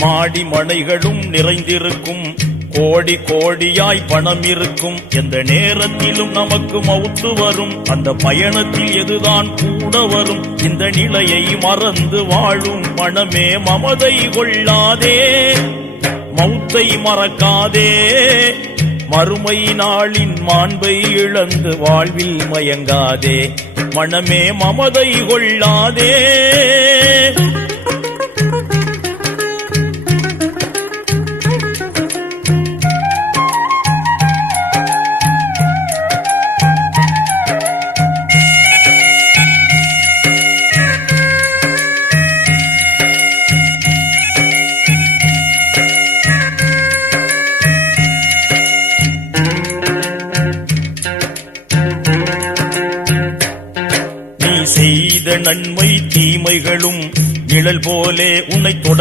மாடி மனைகளும் நிறைந்திருக்கும், கோடி கோடியாய் பணம் இருக்கும். எந்த நேரத்திலும் நமக்கு மவுத்து வரும், அந்த பயணத்தில் எதுதான் கூட வரும். இந்த நிலையை மறந்து வாழும் மனமே மமதை கொள்ளாதே, மௌத்தை மறக்காதே. மறுமை நாளின் மாண்பை இழந்து வாழ்வில் மயங்காதே, மனமே மமதை கொள்ளாதே. செய்த நன்மை தீமைகளும் நிழல் போலே உன்னை